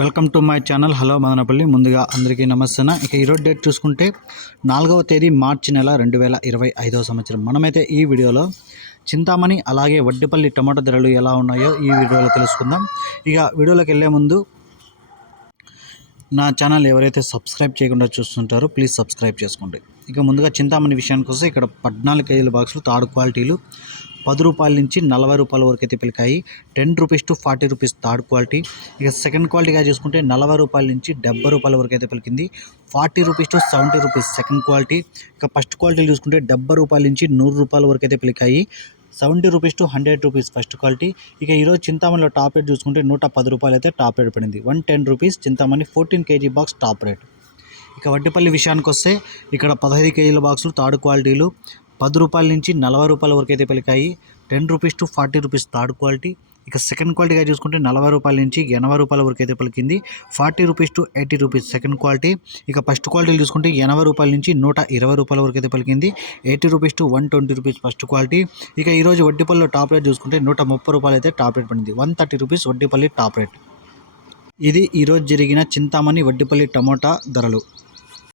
Welcome to my channel. Hello Madanapalle. ముందుగా అందరికీ నమస్తే ఇక ఈరోజు డేట్ చూసుకుంటే నాలుగవ తేదీ మార్చి నెల రెండు వేల ఇరవై ఐదవ సంవత్సరం. మనమైతే ఈ వీడియోలో చింతామణి అలాగే వడ్డిపల్లి టమాటా ధరలు ఎలా ఉన్నాయో ఈ వీడియోలో తెలుసుకుందాం. ఇక వీడియోలోకి వెళ్ళే ముందు నా ఛానల్ ఎవరైతే సబ్స్క్రైబ్ చేయకుండా చూస్తుంటారో ప్లీజ్ సబ్స్క్రైబ్ చేసుకోండి. ఇక ముందుగా చింతామణి విషయానికి వస్తే ఇక్కడ పద్నాలుగు కేజీల బాక్సులు తాడు క్వాలిటీలు పది రూపాయల నుంచి నలభై రూపాయల వరకు అయితే పిలికాయి. Ten rupees to forty rupees third quality. ఇక సెకండ్ క్వాలిటీగా చూసుకుంటే నలభై రూపాయల నుంచి డెబ్బై రూపాయల వరకు అయితే పలికింది. Forty rupees to seventy rupees second quality. ఇక ఫస్ట్ క్వాలిటీ చూసుకుంటే డెబ్బై రూపాయల నుంచి నూరు రూపాయల వరకు అయితే పిలికాయి. Seventy rupees to hundred rupees first quality. ఇక ఈరోజు చింతామణిలో టాప్ రేట్ చూసుకుంటే నూట పది రూపాయలు అయితే టాప్ రేట్ పడింది. One ten rupees Chintamani fourteen KG box top rate. ఇక వడ్డిపల్లి విషయానికి వస్తే ఇక్కడ పదహైదు కేజీల బాక్సులు థర్డ్ క్వాలిటీలు. పది రూపాయల నుంచి నలభై రూపాయల వరకు అయితే పలికాయి ten rupees to forty rupees third quality. ఇక సెకండ్ క్వాలిటీగా చూసుకుంటే నలభై రూపాయల నుంచి ఎనభై రూపాయల వరకు అయితే పలికింది. Forty rupees to eighty rupees second quality. ఇక ఫస్ట్ క్వాలిటీలు చూసుకుంటే ఎనభై రూపాయల నుంచి నూట ఇరవై రూపాయల వరకు అయితే పలికింది. Eighty rupees to one twenty rupees first quality. ఇక ఈరోజు వడ్డీపల్లిలో టాప్ రేట్ చూసుకుంటే నూట ముప్పై రూపాయలు అయితే టాప్ రేట్ పడింది. One thirty rupees Vaddipalli top rate. ఇది ఈరోజు జరిగిన చింతామణి వడ్డిపల్లి టమోటా ధరలు.